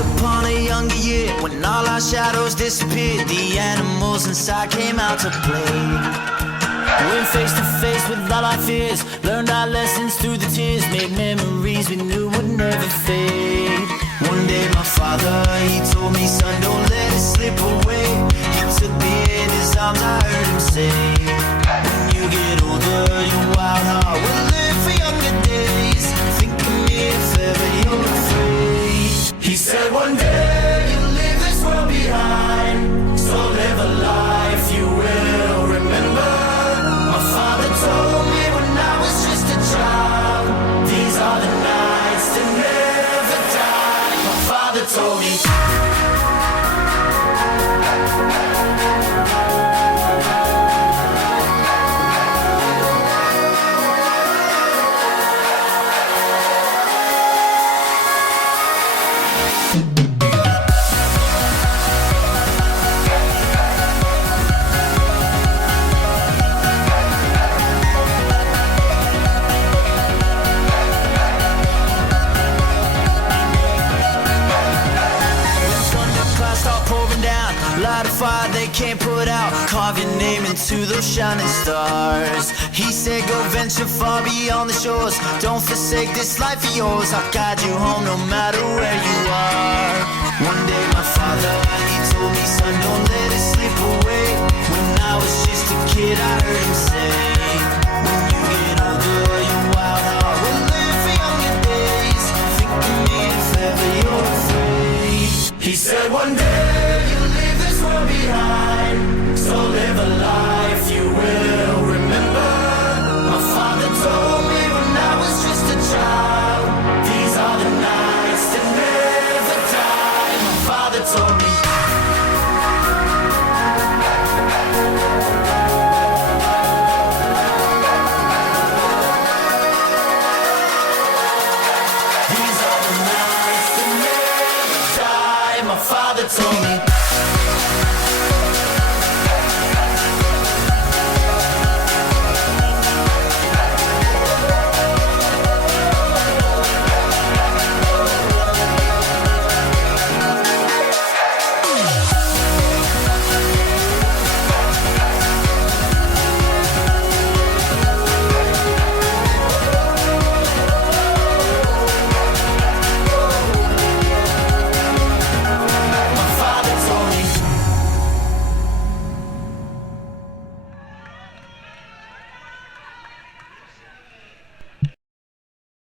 upon a younger year, when all our shadows disappeared, the animals inside came out to play. Went face to face with all our fears, learned our lessons through the tears, made memories we knew would never fade. One day my father, he told me, son, don't let it slip away. He took me in his arms, I heard him say, when you get older, your wild heart will live for younger days. Think of me if ever you're afraid. He said one day you'll leave this world behind, so live a life you will remember. My father told me when I was just a child, these are the nights that never die. My father told me. Light a fire they can't put out, carve your name into those shining stars. He said go venture far beyond the shores, don't forsake this life of yours. I'll guide you home no matter